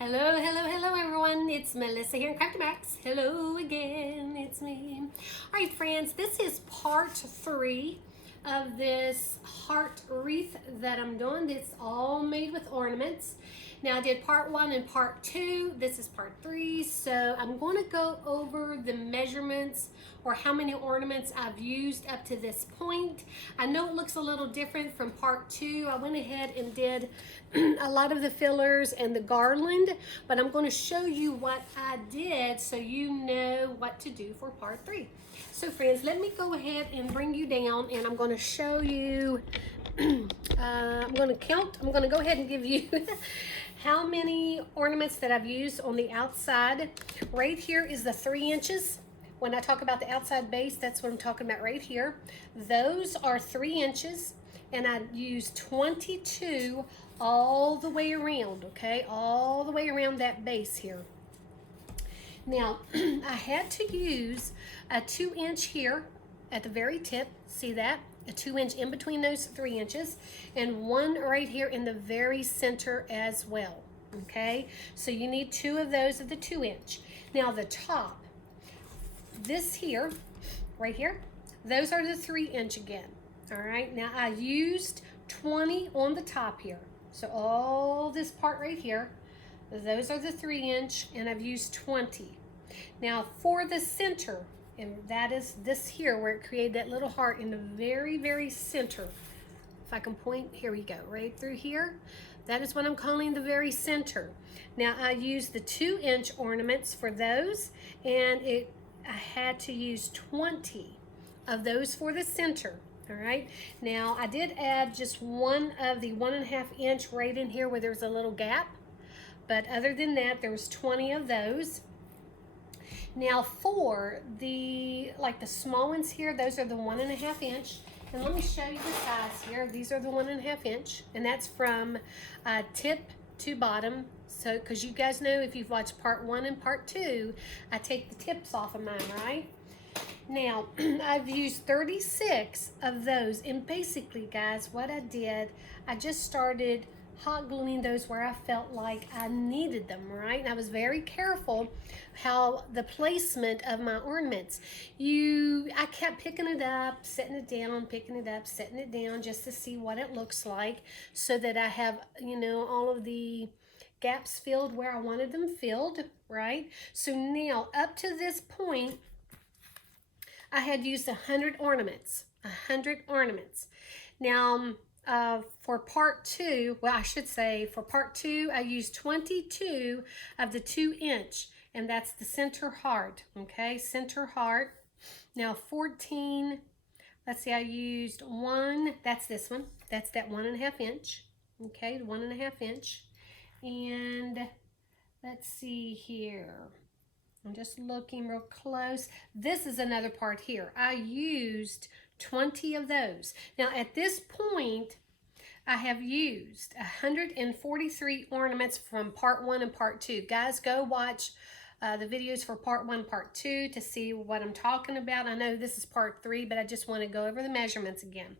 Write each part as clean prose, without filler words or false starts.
Hello, hello, hello everyone. It's Melissa here in Crafty Max. Hello again, it's me. All right, friends, this is part 3 of this heart wreath that I'm doing. It's all made with ornaments. Now I did part 1 and part 2. This is part 3. So I'm going to go over the measurements or how many ornaments I've used up to this point. I know it looks a little different from part 2. I went ahead and did a lot of the fillers and the garland, but I'm going to show you what I did so you know what to do for part 3. So friends, let me go ahead and bring you down and I'm going to show you, I'm going to count, I'm going to go ahead and give you how many ornaments that I've used on the outside. Right here is the 3 inches. When I talk about the outside base, that's what I'm talking about right here. Those are 3 inches, and I used 22 all the way around, okay? All the way around that base here. Now, I had to use a 2-inch here at the very tip. See that? A 2-inch in between those 3 inches, and one right here in the very center as well, okay? So you need 2 of those of the 2-inch. Now the top, this here, right here, those are the 3-inch again. All right, now I used 20 on the top here. So all this part right here, those are the 3-inch, and I've used 20. Now for the center, and that is this here where it created that little heart in the very, very center. If I can point, here we go, right through here. That is what I'm calling the very center. Now I used the 2-inch ornaments for those, and I had to use 20 of those for the center. All right, now I did add just one of the 1.5 inch right in here where there's a little gap, but other than that, there was 20 of those. Now for the small ones here, those are the 1.5 inch. And let me show you the size here. These are the 1.5 inch, and that's from tip to bottom. So, because you guys know if you've watched part 1 and part 2, I take the tips off of mine, right? Now, I've used 36 of those, and basically, guys, what I did, I just started hot gluing those where I felt like I needed them, right? And I was very careful how the placement of my ornaments. I kept picking it up, setting it down, picking it up, setting it down just to see what it looks like so that I have, all of the gaps filled where I wanted them filled, right? So now, up to this point, I had used 100 ornaments, 100 ornaments. Now, for part 2, well, I should say for part 2, I used 22 of the 2-inch, and that's the center heart, okay? Center heart. Now, 14, let's see, I used 1, that's this one. That's that 1.5 inch, okay, 1.5 inch. And let's see here. I'm just looking real close. This is another part here. I used 20 of those. Now at this point, I have used 143 ornaments from part 1 and part 2. Guys, go watch the videos for part 1, part 2 to see what I'm talking about. I know this is part 3, but I just want to go over the measurements again.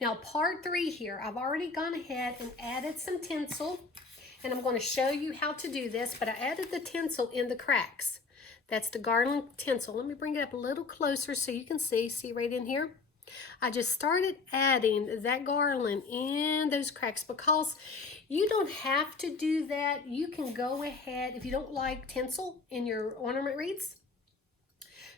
Now part 3 here, I've already gone ahead and added some tinsel, and I'm going to show you how to do this, but I added the tinsel in the cracks. That's the garland tinsel. Let me bring it up a little closer so you can see right in here. I just started adding that garland in those cracks because you don't have to do that. You can go ahead, if you don't like tinsel in your ornament wreaths,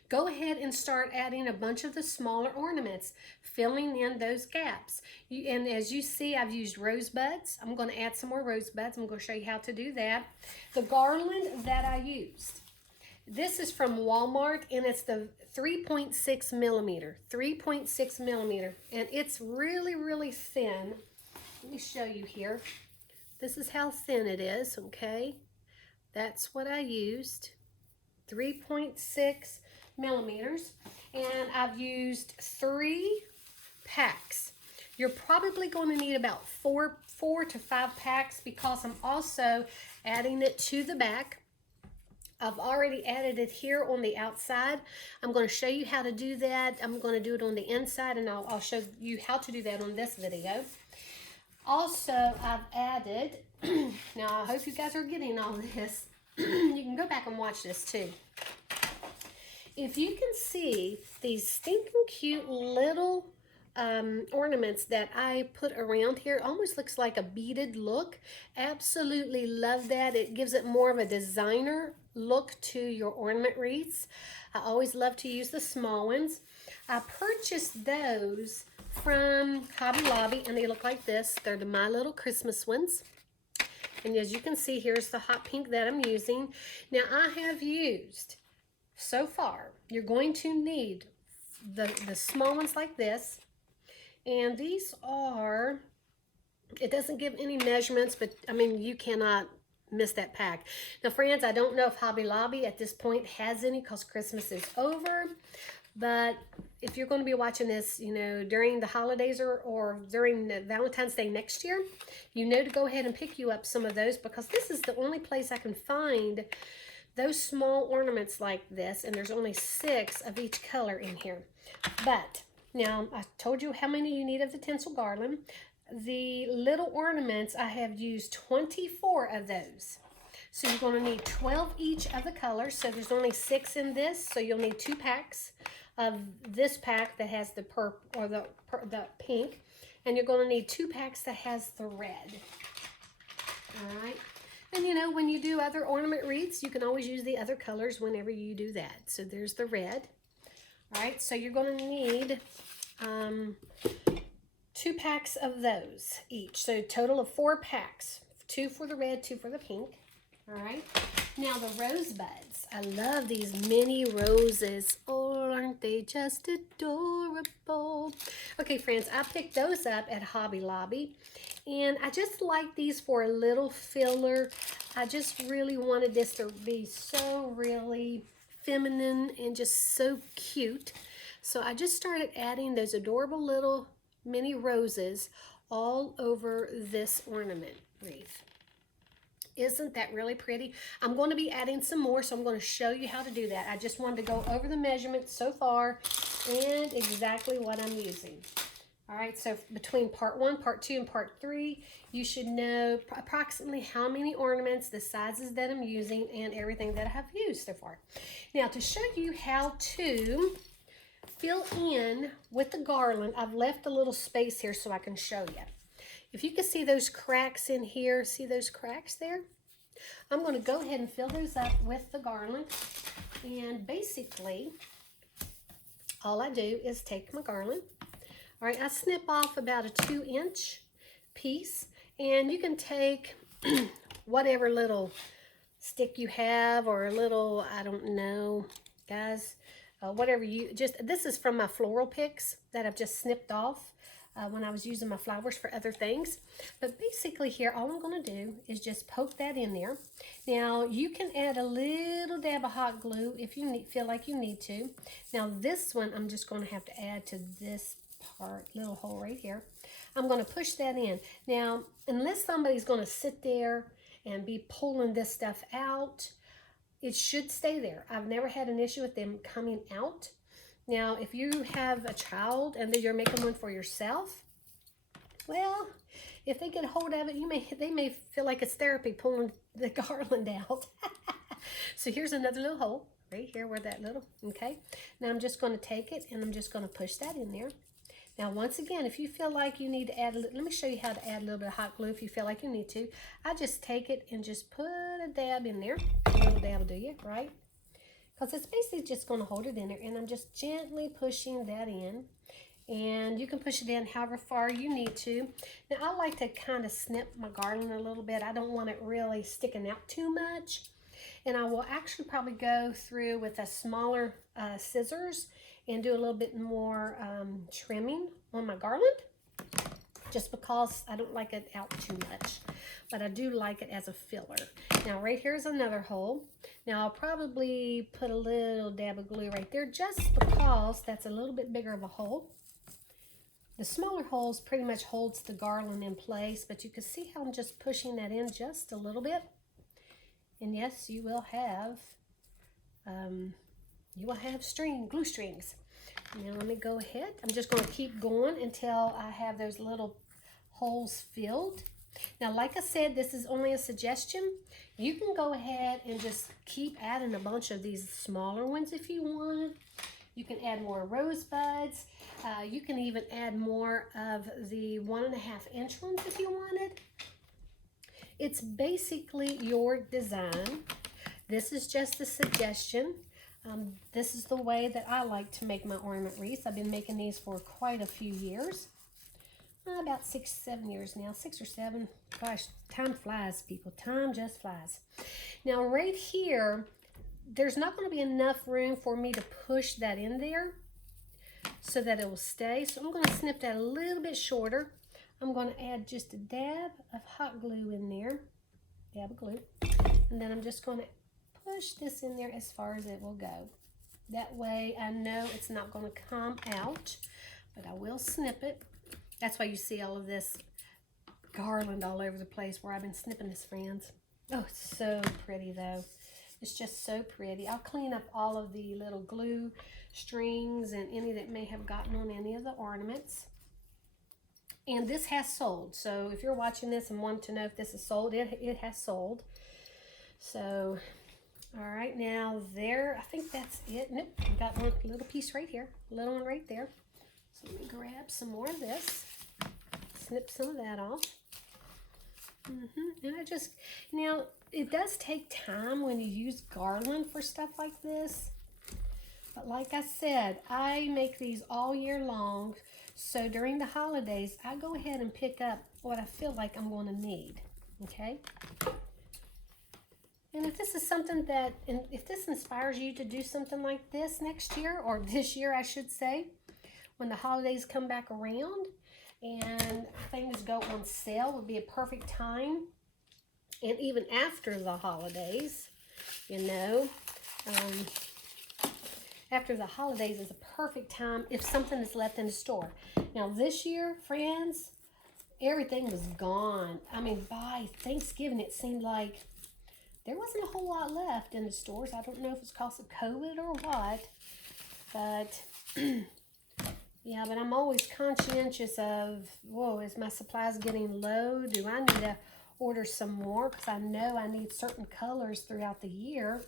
go ahead and start adding a bunch of the smaller ornaments, filling in those gaps. And as you see, I've used rosebuds. I'm going to add some more rosebuds. I'm going to show you how to do that. The garland that I used, this is from Walmart, and it's the 3.6 millimeter, 3.6 millimeter, and it's really, really thin. Let me show you here. This is how thin it is, okay? That's what I used, 3.6 millimeters, and I've used 3 packs. You're probably going to need about 4 to 5 packs because I'm also adding it to the back. I've already added it here on the outside. I'm going to show you how to do that. I'm going to do it on the inside, and I'll show you how to do that on this video. Also, I've added Now, I hope you guys are getting all this. You can go back and watch this too. If you can see these stinking cute little ornaments that I put around here, almost looks like a beaded look. Absolutely love that. It gives it more of a designer look to your ornament wreaths. I always love to use the small ones. I purchased those from Hobby Lobby, and they look like this. They're the My Little Christmas ones. And as you can see, here's the hot pink that I'm using. Now, I have used, so far, you're going to need the small ones like this. And these are, it doesn't give any measurements, but I mean, you cannot miss that pack. Now, friends, I don't know if Hobby Lobby at this point has any because Christmas is over. But if you're going to be watching this, you know, during the holidays or during the Valentine's Day next year, you know to go ahead and pick you up some of those, because this is the only place I can find those small ornaments like this, and there's only 6 of each color in here. But now, I told you how many you need of the tinsel garland. The little ornaments, I have used 24 of those. So you're going to need 12 each of the colors. So there's only 6 in this, so you'll need 2 packs of this pack that has the purple or the pink, and you're going to need 2 packs that has the red. All right. And you know, when you do other ornament wreaths, you can always use the other colors whenever you do that. So there's the red. All right, so you're going to need 2 packs of those each. So total of 4 packs. 2 for the red, 2 for the pink. All right. Now the rosebuds. I love these mini roses. Oh, aren't they just adorable? Okay, friends, I picked those up at Hobby Lobby. And I just like these for a little filler. I just really wanted this to be so really feminine and just so cute. So I just started adding those adorable little mini roses all over this ornament wreath. Isn't that really pretty? I'm going to be adding some more, so I'm going to show you how to do that. I just wanted to go over the measurements so far and exactly what I'm using. All right, so between part 1, part 2, and part 3, you should know approximately how many ornaments, the sizes that I'm using, and everything that I have used so far. Now, to show you how to fill in with the garland, I've left a little space here so I can show you. If you can see those cracks in here, see those cracks there? I'm going to go ahead and fill those up with the garland. And basically, all I do is take my garland. All right, I snip off about a 2-inch piece. And you can take whatever little stick you have, or a little, I don't know, guys, whatever you, this is from my floral picks that I've just snipped off. When I was using my flowers for other things. But basically here, all I'm going to do is just poke that in there. Now, you can add a little dab of hot glue if you feel like you need to. Now, this one, I'm just going to have to add to this part, little hole right here. I'm going to push that in. Now, unless somebody's going to sit there and be pulling this stuff out, it should stay there. I've never had an issue with them coming out. Now, if you have a child and you're making one for yourself, well, if they get a hold of it, they may feel like it's therapy pulling the garland out. So here's another little hole right here where that little, okay. Now I'm just going to take it and I'm just going to push that in there. Now, once again, if you feel like you need to add, let me show you how to add a little bit of hot glue if you feel like you need to. I just take it and just put a dab in there. A little dab will do you, right? Because it's basically just going to hold it in there, and I'm just gently pushing that in. And you can push it in however far you need to. Now, I like to kind of snip my garland a little bit. I don't want it really sticking out too much. And I will actually probably go through with a smaller scissors and do a little bit more trimming on my garland, just because I don't like it out too much. But I do like it as a filler. Now, right here is another hole. Now, I'll probably put a little dab of glue right there just because that's a little bit bigger of a hole. The smaller holes pretty much holds the garland in place, but you can see how I'm just pushing that in just a little bit. And yes, you will have glue strings. Now, let me go ahead. I'm just going to keep going until I have those little holes filled. Now, like I said, this is only a suggestion. You can go ahead and just keep adding a bunch of these smaller ones if you want. You can add more rosebuds. You can even add more of the 1.5-inch ones if you wanted. It's basically your design. This is just a suggestion. This is the way that I like to make my ornament wreaths. I've been making these for quite a few years. About 6, 7 years now, 6 or 7. Gosh, time flies, people. Time just flies. Now, right here, there's not going to be enough room for me to push that in there so that it will stay. So I'm going to snip that a little bit shorter. I'm going to add just a dab of hot glue in there. Dab of glue. And then I'm just going to push this in there as far as it will go. That way I know it's not going to come out, but I will snip it. That's why you see all of this garland all over the place where I've been snipping this, friends. Oh, it's so pretty though. It's just so pretty. I'll clean up all of the little glue strings and any that may have gotten on any of the ornaments. And this has sold. So if you're watching this and want to know if this is sold, it has sold. So, all right, now there, I think that's it. Nope, I got one little piece right here, little one right there. So let me grab some more of this, snip some of that off. And I just, now it does take time when you use garland for stuff like this. But like I said, I make these all year long. So during the holidays, I go ahead and pick up what I feel like I'm going to need, okay? And if this is something that, and if this inspires you to do something like this next year, or this year I should say, when the holidays come back around and things go on sale, would be a perfect time. And even after the holidays, you know, after the holidays is a perfect time if something is left in the store. Now this year, friends, everything was gone. I mean, by Thanksgiving, it seemed like there wasn't a whole lot left in the stores. I don't know if it's because of COVID or what, but yeah, but I'm always conscientious of, whoa, is my supplies getting low? Do I need to order some more? Because I know I need certain colors throughout the year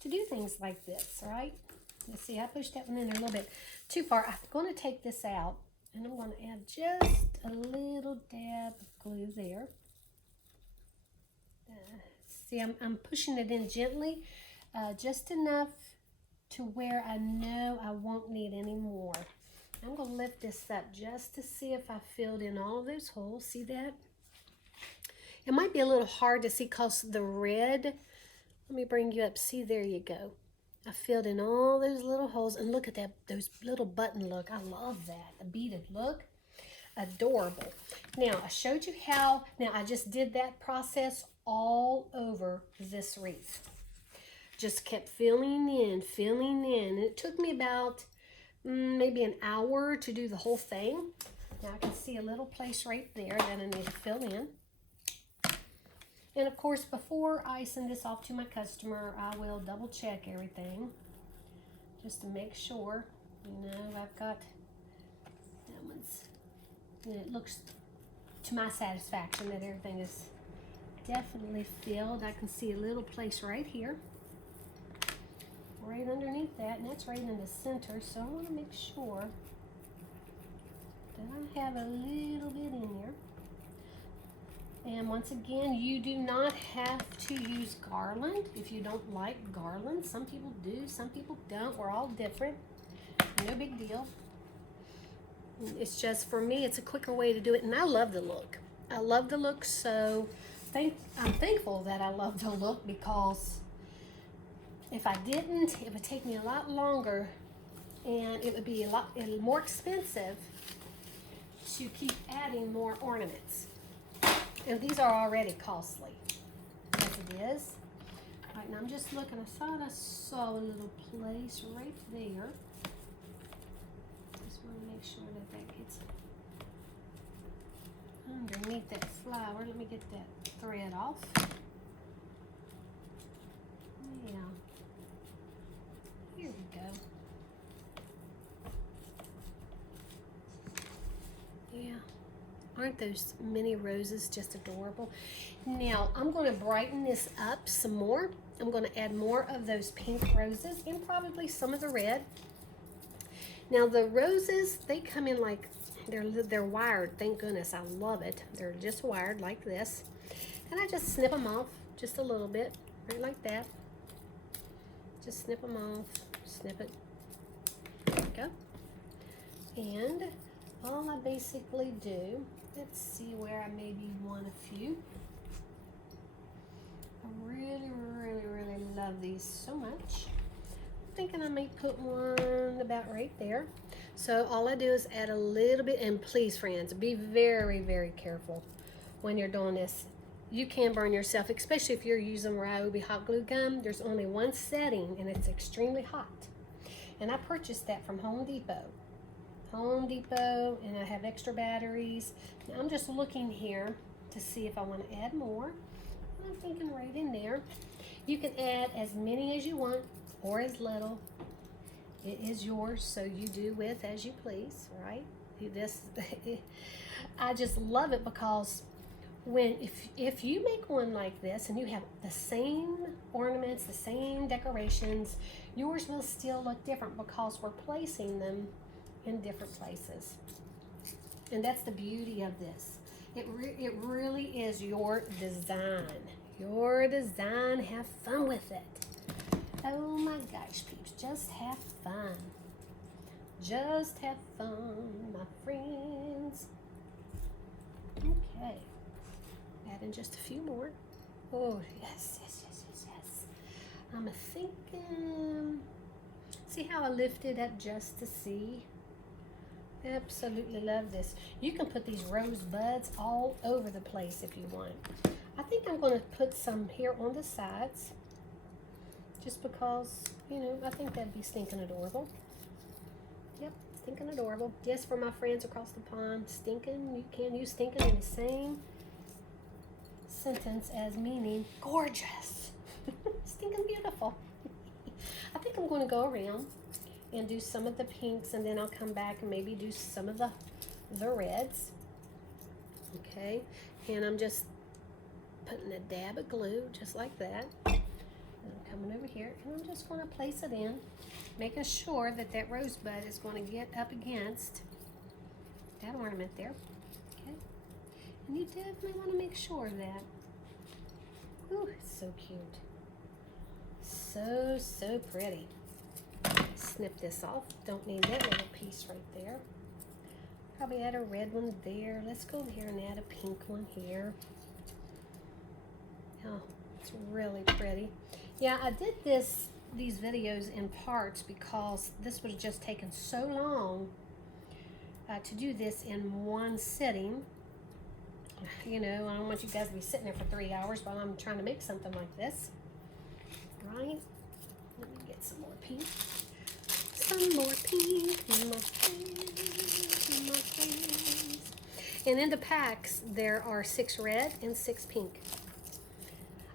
to do things like this, right? Let's see, I pushed that one in there a little bit too far. I'm going to take this out, and I'm going to add just a little dab of glue there. See, I'm pushing it in gently, just enough to where I know I won't need any more. I'm going to lift this up just to see if I filled in all of those holes. See that? It might be a little hard to see because the red, let me bring you up. See, there you go. I filled in all those little holes, and look at that, those little button look. I love that, the beaded look. Adorable. Now, I showed you how, now I just did that process all over this wreath. Just kept filling in, and it took me about maybe an hour to do the whole thing. Now I can see a little place right there that I need to fill in. And of course, before I send this off to my customer, I will double check everything just to make sure, you know, I've got that one's, and it looks to my satisfaction that everything is definitely filled. I can see a little place right here, right underneath that, and that's right in the center. So I want to make sure that I have a little bit in there. And once again, you do not have to use garland if you don't like garland. Some people do, some people don't. We're all different. No big deal. It's just, for me, it's a quicker way to do it, and I love the look. I love the look, so I'm thankful that I love the look, because if I didn't, it would take me a lot longer, and it would be a lot more expensive to keep adding more ornaments. And these are already costly, as it is. All right, now I'm just looking. I thought I saw a little place right there. Just want to make sure that that gets underneath that flower. Let me get that thread off. Yeah. Here we go. Yeah. Aren't those mini roses just adorable? Now, I'm going to brighten this up some more. I'm going to add more of those pink roses and probably some of the red. Now, the roses, they come in like, they're wired. Thank goodness. I love it. They're just wired like this. And I just snip them off just a little bit, right like that. Just snip them off, snip it. There we go. And all I basically do, let's see where I maybe want a few. I really, really, really love these so much. I'm thinking I may put one about right there. So all I do is add a little bit, and please friends, be very, very careful when you're doing this. You can burn yourself, especially if you're using Ryobi hot glue gun. There's only one setting and it's extremely hot. And I purchased that from Home Depot. And I have extra batteries. Now I'm just looking here to see if I want to add more. And I'm thinking right in there. You can add as many as you want or as little. It is yours, so you do with as you please, right? This, I just love it because if you make one like this and you have the same ornaments, the same decorations, yours will still look different because we're placing them in different places. And that's the beauty of this. It really is your design. Your design. Have fun with it. Oh my gosh, peeps, just have fun. Just have fun, my friends. Okay. Adding just a few more. Oh, yes, yes, yes, yes, yes. I'm thinking, see how I lifted up just to see? Absolutely love this. You can put these rosebuds all over the place if you want. I think I'm going to put some here on the sides. Just because, you know, I think that'd be stinking adorable. Yep, stinking adorable. Yes, for my friends across the pond, stinking, you can use stinking in the same sentence as meaning gorgeous. Stinking beautiful. I think I'm going to go around and do some of the pinks, and then I'll come back and maybe do some of the reds. Okay, and I'm just putting a dab of glue just like that. And I'm coming over here and I'm just going to place it in, making sure that that rosebud is going to get up against that ornament there. Okay, and you definitely want to make sure of that. Ooh, it's so cute. So, so pretty. Snip this off. Don't need that little piece right there. Probably add a red one there. Let's go over here and add a pink one here. Oh, it's really pretty. Yeah, I did these videos in parts because this would have just taken so long to do this in one sitting. You know, I don't want you guys to be sitting there for 3 hours while I'm trying to make something like this. Right? Let me get some more pink. Some more pink, my friends, my friends. And in the packs, there are 6 red and 6 pink.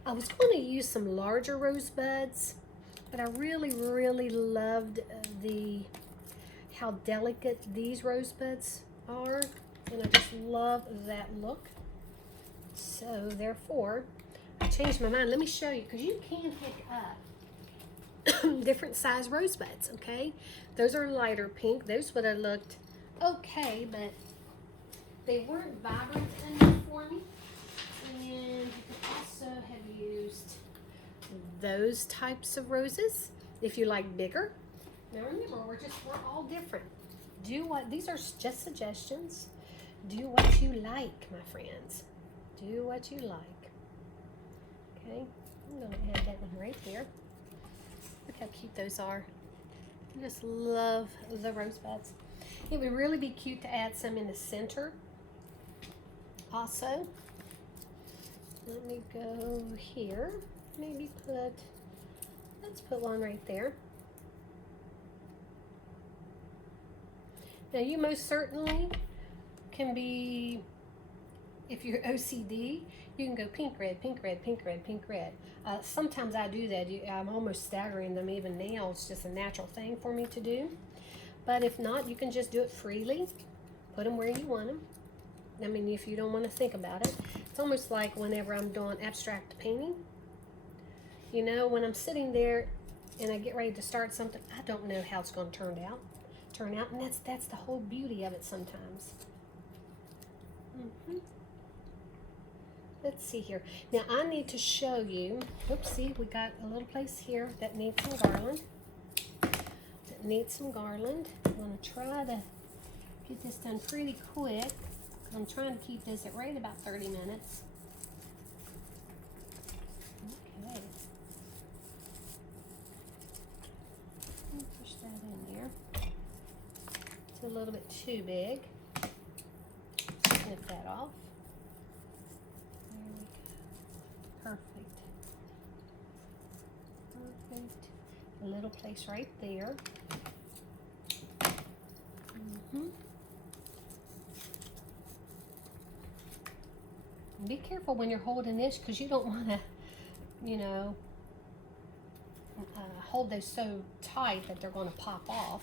I was going to use some larger rosebuds, but I really, really loved how delicate these rosebuds are, and I just love that look. So therefore, I changed my mind. Let me show you, because you can pick up different size rosebuds, okay? Those are lighter pink. Those would have looked okay, but they weren't vibrant enough for me. And you could also have used those types of roses if you like bigger. Now remember, we're all different. These are just suggestions. Do what you like, my friends. Do what you like. Okay, I'm going to add that one right there. Look how cute those are. I just love the rosebuds. It would really be cute to add some in the center also. Let me go here. Maybe let's put one right there. Now you most certainly can be, if you're OCD, you can go pink, red, pink, red, pink, red, pink, red. Sometimes I do that. I'm almost staggering them even now. It's just a natural thing for me to do. But if not, you can just do it freely. Put them where you want them. I mean, if you don't want to think about it, it's almost like whenever I'm doing abstract painting. You know, when I'm sitting there and I get ready to start something, I don't know how it's going to turn out, and that's the whole beauty of it sometimes. Let's see here. Now I need to show you. Oops, see, we got a little place here that needs some garland. I'm going to try to get this done pretty quick. I'm trying to keep this at right about 30 minutes. Okay. Push that in there. It's a little bit too big. Snip that off. There we go. Perfect. A little place right there. Be careful when you're holding this, because you don't want to, you know, hold those so tight that they're going to pop off.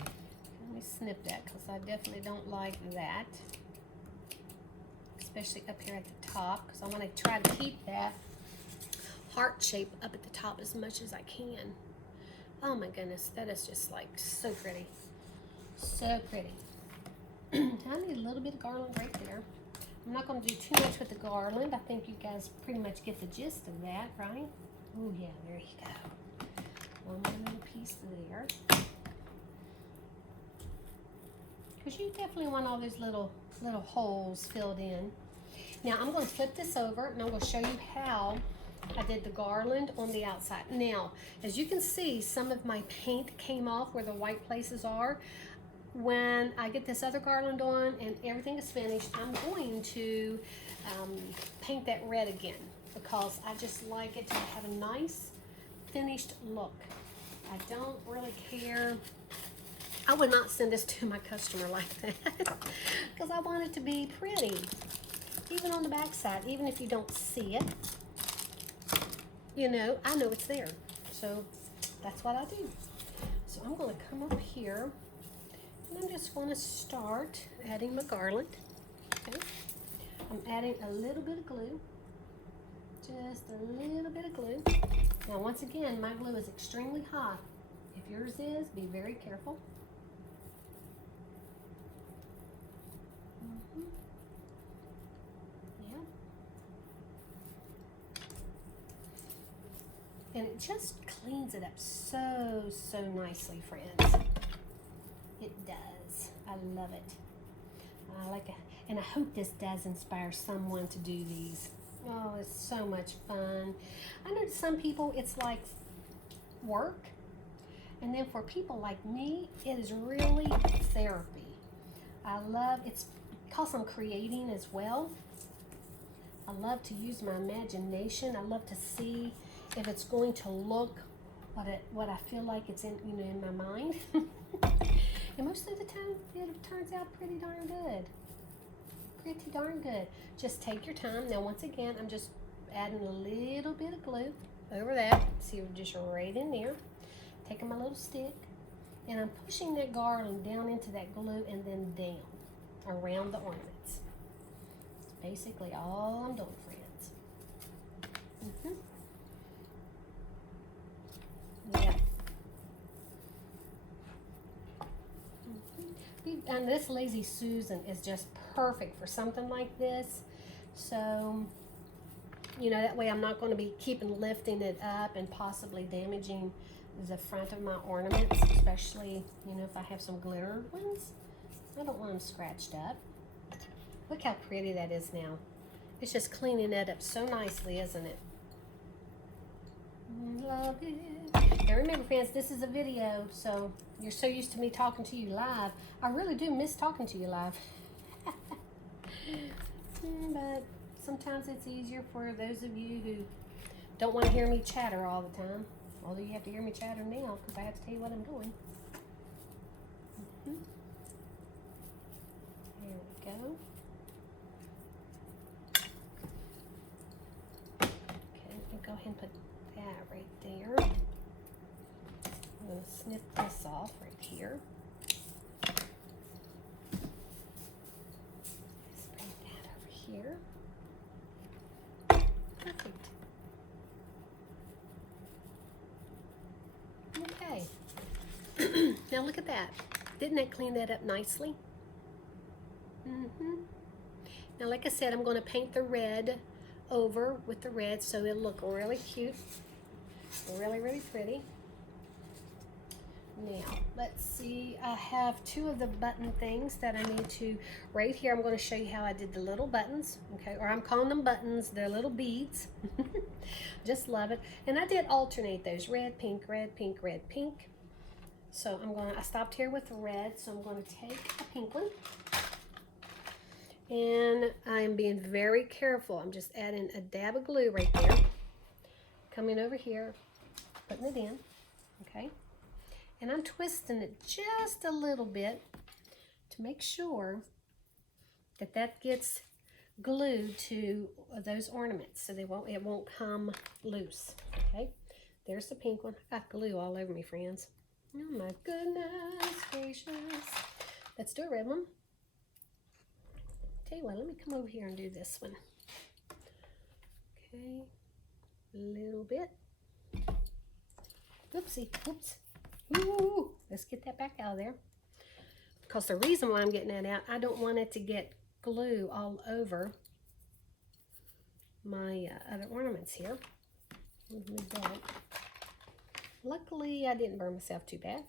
Let me snip that, because I definitely don't like that, especially up here at the top, because I want to try to keep that heart shape up at the top as much as I can. Oh my goodness, that is just like so pretty. So pretty. I need a little bit of garland right there. I'm not going to do too much with the garland. I think you guys pretty much get the gist of that, right? Oh yeah, there you go. One more little piece there. Because you definitely want all those little holes filled in. Now I'm going to flip this over and I'm going to show you how I did the garland on the outside. Now, as you can see, some of my paint came off where the white places are. When I get this other garland on and everything is finished, I'm going to paint that red again, because I just like it to have a nice finished look. I don't really care. I would not send this to my customer like that because I want it to be pretty. Even on the back side, even if you don't see it, you know, I know it's there. So that's what I do. So I'm going to come up here. And I'm just going to start adding my garland. Okay. I'm adding a little bit of glue. Just a little bit of glue. Now once again, my glue is extremely hot. If yours is, be very careful. Yeah. And it just cleans it up so nicely, friends. It does. I love it. I like it. And I hope this does inspire someone to do these. Oh, it's so much fun. I know to some people it's like work. And then for people like me, it is really therapy. I love it's because I'm creating as well. I love to use my imagination. I love to see if it's going to look what I feel like it's in, you know, in my mind. And most of the time, it turns out pretty darn good. Pretty darn good. Just take your time. Now, once again, I'm just adding a little bit of glue over that. See, we're just right in there. Taking my little stick, and I'm pushing that garland down into that glue and then down around the ornaments. That's basically all I'm doing, friends. Yeah. And this Lazy Susan is just perfect for something like this. So, you know, that way I'm not going to be lifting it up and possibly damaging the front of my ornaments, especially, you know, if I have some glitter ones. I don't want them scratched up. Look how pretty that is now. It's just cleaning it up so nicely, isn't it? Love it. Now remember, friends, this is a video, so you're so used to me talking to you live. I really do miss talking to you live. But sometimes it's easier for those of you who don't want to hear me chatter all the time. Although you have to hear me chatter now because I have to tell you what I'm doing. There we go. Okay, let me go ahead and put that right there. I'm going to snip this off right here. here. Perfect. Okay. Now look at that. Didn't that clean that up nicely? Now, like I said, I'm going to paint the red over with the red so it'll look really cute. Really, really pretty. Now, let's see. I have two of the button things that I need to, right here, I'm going to show you how I did the little buttons, okay? Or I'm calling them buttons. They're little beads. Just love it. And I did alternate those, red, pink, red, pink, red, pink. So I stopped here with red, so I'm going to take a pink one. And I am being very careful. I'm just adding a dab of glue right there. Coming over here, putting it in, okay? And I'm twisting it just a little bit to make sure that that gets glued to those ornaments so it won't come loose, okay? There's the pink one. I got glue all over me, friends. Oh my goodness gracious. Let's do a red one. Tell you what, let me come over here and do this one. Okay, a little bit. Oopsie, oops. Ooh, let's get that back out of there. Because the reason why I'm getting that out, I don't want it to get glue all over my other ornaments here. Move that. Luckily, I didn't burn myself too bad.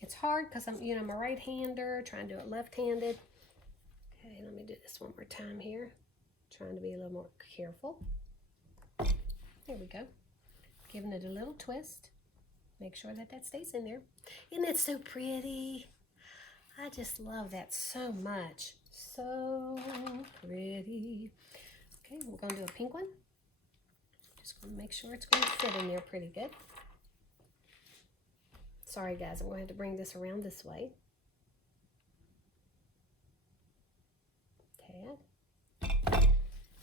It's hard because I'm a right-hander, trying to do it left-handed. Okay, let me do this one more time here. Trying to be a little more careful. There we go. Giving it a little twist. Make sure that that stays in there. Isn't it so pretty? I just love that so much. So pretty. Okay, we're going to do a pink one. Just going to make sure it's going to fit in there pretty good. Sorry guys, I'm going to have to bring this around this way. Tad.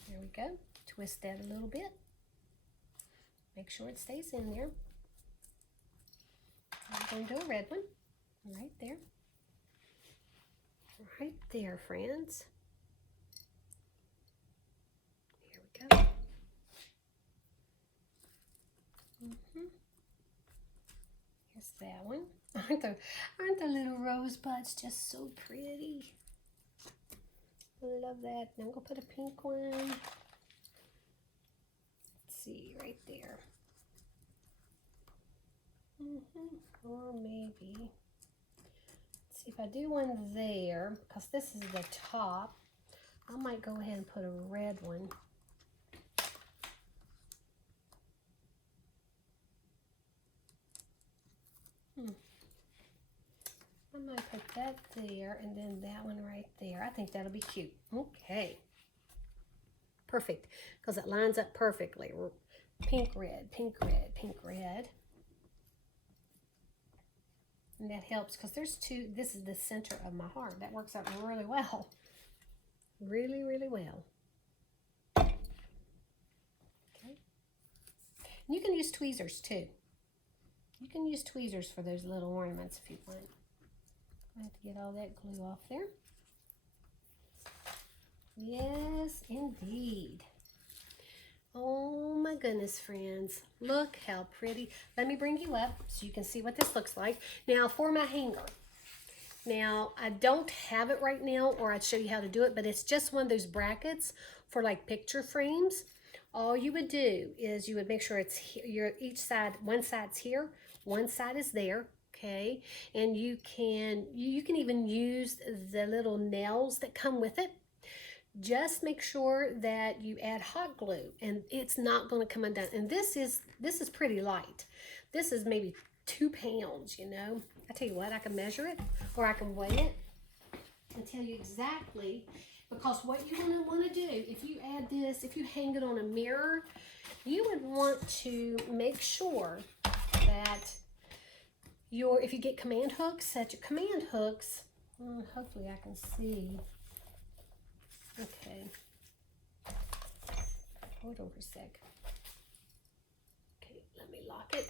There we go. Twist that a little bit. Make sure it stays in there. I'm going to do a red one right there. Right there, friends. Here we go. Here's that one. Aren't the little rosebuds just so pretty? I love that. Now I'm going to put a pink one. Let's see, right there. Or maybe, let's see if I do one there, because this is the top. I might go ahead and put a red one. I might put that there and then that one right there. I think that'll be cute. Okay. Perfect, because it lines up perfectly. Pink, red, pink, red, pink, red. And that helps because there's two. This is the center of my heart. That works out really well. Really, really well. Okay. And you can use tweezers too. You can use tweezers for those little ornaments if you want. I have to get all that glue off there. Yes, indeed. Oh my goodness, friends. Look how pretty. Let me bring you up so you can see what this looks like. Now for my hanger. Now I don't have it right now, or I'd show you how to do it, but it's just one of those brackets for like picture frames. All you would do is you would make sure it's here, each side, one side's here, one side is there. Okay, and you can even use the little nails that come with it. Just make sure that you add hot glue, and it's not going to come undone. And this is pretty light. This is maybe 2 pounds. I tell you what, I can measure it, or I can weigh it and tell you exactly. Because what you're going to want to do, if you add this, if you hang it on a mirror, you would want to make sure that if you get command hooks, set your command hooks. Hopefully I can see. Okay. Hold on for a sec. Okay, let me lock it.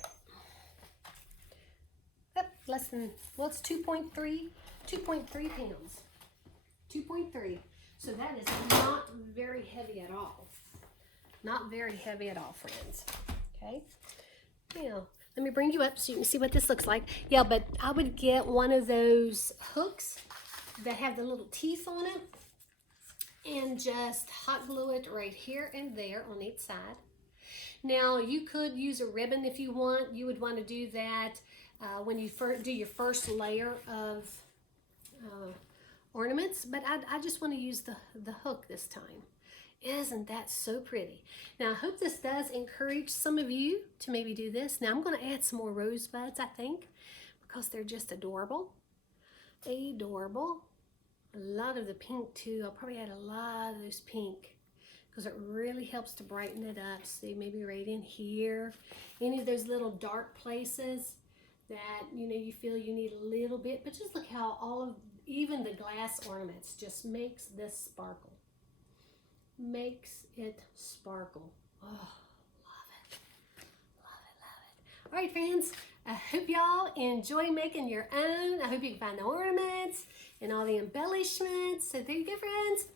Up, it's 2.3 pounds. 2.3. So that is not very heavy at all. Not very heavy at all, friends. Okay. Now, let me bring you up so you can see what this looks like. Yeah, but I would get one of those hooks that have the little teeth on it and just hot glue it right here and there on each side. Now, you could use a ribbon if you want. You would want to do that when you do your first layer of ornaments, but I just want to use the hook this time. Isn't that so pretty? Now, I hope this does encourage some of you to maybe do this. Now, I'm going to add some more rosebuds, I think, because they're just adorable. Adorable. A lot of the pink, too. I'll probably add a lot of those pink because it really helps to brighten it up. See, maybe right in here. Any of those little dark places that, you know, you feel you need a little bit. But just look how all of, even the glass ornaments just makes this sparkle. Makes it sparkle. Oh, love it. Love it, love it. All right, friends, I hope y'all enjoy making your own. I hope you can find the ornaments and all the embellishments. So there you go, friends.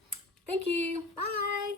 Thank you. Bye.